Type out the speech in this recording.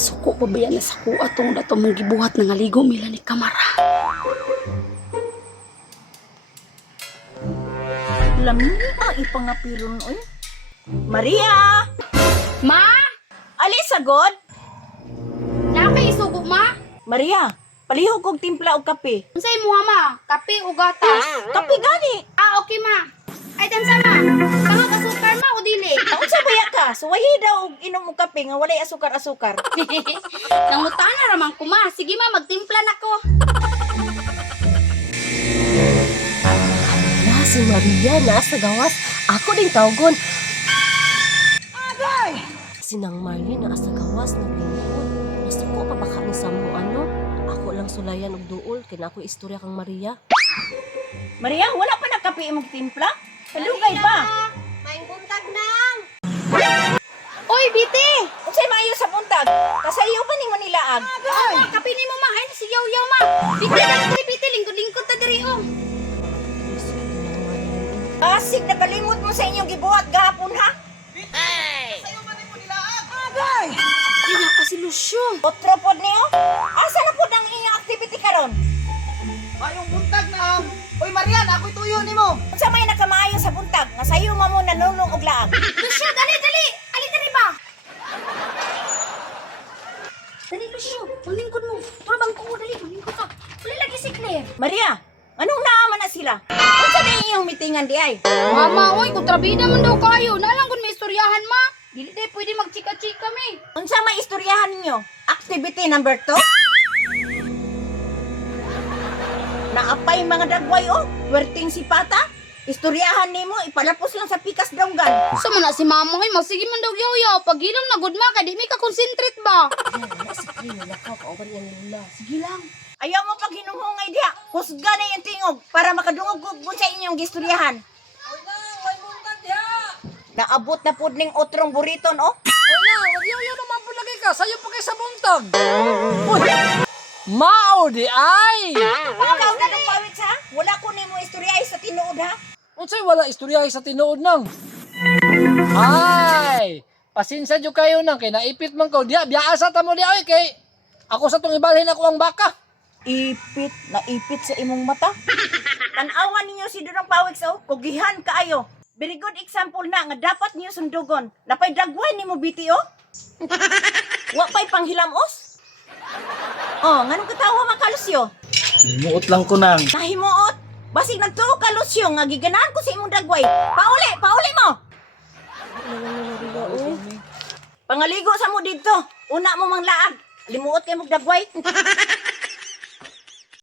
Suko pa ba yan na sa kuha tong dato mong gibuhat na ngaligo mila ni Kamara. Lami ang ipangapiron oy. Maria! Ma! Ali sagod? Nakaisugo, ma? Maria, palihog og timpla og kape. Unsay mo, ma? Kape o gatas? Kape gani. Okay, ma. Ay, tansa, ma. Tangag asukar, ma, o dili? Unsa baya ka? Suwahi daw og inom og kape nga walay asukar-asukar. Nangutana ramang ko, ma. Sige, ma, magtimpla na ko. Na si Maria na sa gawas. Ako din tawgon. Agay! Sinang Marlene na sa gawas naglingkod. Nasuko pa baka ni Samu ano? Ako lang sulayan og duol kay na ako istorya kang Maria. Maria, wala pa na kape imong timpla? Kalugay pa. May buntag nang. Oy, Biti! Unsay maayo sa buntag? Kasayo pa ning Manilaag. Ma, kape ni mo, ma. Ay, si Yaw-Yaw, ma. Biti, dali, Biti. Lingkod-lingkod ta diri, oh. Asig na kalimot mo sa inyong gibuhat gahapon ha? Ay, nakasilusyo. Otro pod niyo? Asa na pod ang inyong activity karon? Mayong buntag na. Uy, Marian, ako'y tuyo nimo. Unsa may nakamaayo sa buntag? Nga sayo mo nanulong og laag. Lucio, dali, dali. Ali, dali ba? Dali, Lucio. Malingkod mo. Turabang ko, dali. Malingkod ka. Wala lagi si Claire. Maria, anong naaman na sila? Unsa na inyong mitingan di ay? Mama, oy, kontrabida man daw kayo. Nalang kung may istoryahan, ma. Dili day pwede magchika-chika, mi. Unsa may istoryahan ninyo? Activity number 2? Naapay mga dagway oh, werting si Pata. Istoryahan nimo ipalapos lang sa pikas donggan. Sa man na si mama, oy, masige man daw yaw-yaw. Pag inom na good ma, kaya di may ka-concentrate ba? Wala si Krina na ka kauban niya ni Lula. Sige lang. Ayaw mo pag hinungungay diha. Husga na yung tingog para makadungog kung sa inyong gistoryahan. Naabot na pod ning otrong buriton oh. Wala, wag-yaw naman po lagi ka. Sayo pa kay sa buntag. Mao di ay. Ikaw na ng pawit ha? Wala ko nimo istoryahay sa tinuod ha. Unsay wala istorya sa tinuod nang. Ay, pasensya jud kayo nang kay naipit man ko diha. Biasa ta mo diha oy kay ako sa tong ibalhin ako ang baka. Naipit sa imong mata. Tanawan ninyo si Durong Pawik sa kugihan kaayo. Very good example na nga dapat niyo sundugon. Napay dagway nimo BTO? Wa pay panghilamos? Oh, nganong katawa makalusyo? Muot lang ko nang. Nahimuot. Basig nagtuo ka lusyo nga giganahan ko sa imong dagway. Pauli mo. Pangaligo sa mo dito. Una mo mang laag. Limuot kay mong dagway.